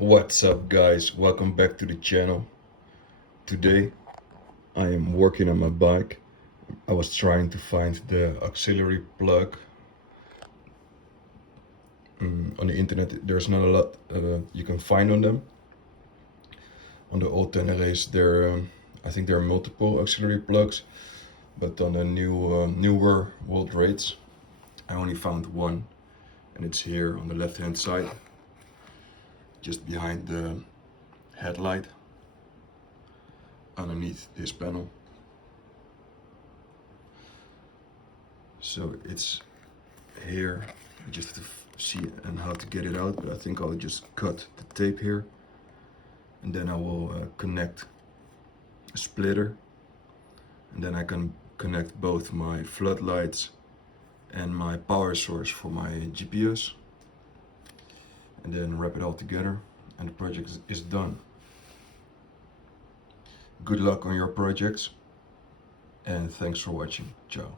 What's up, guys? Welcome back to the channel. Today I am working on my bike. I was trying to find the auxiliary plug. On the internet there's not a lot you can find on them. On the old Teneres I think there are multiple auxiliary plugs, but on the newer world rates I only found one, and it's here on the left hand side, just behind the headlight, underneath this panel. So it's here. I just have to see and how to get it out, but I think I'll just cut the tape here, and then I will connect a splitter, and then I can connect both my floodlights and my power source for my GPS, and then wrap it all together, and the project is done. Good luck on your projects, and thanks for watching. Ciao.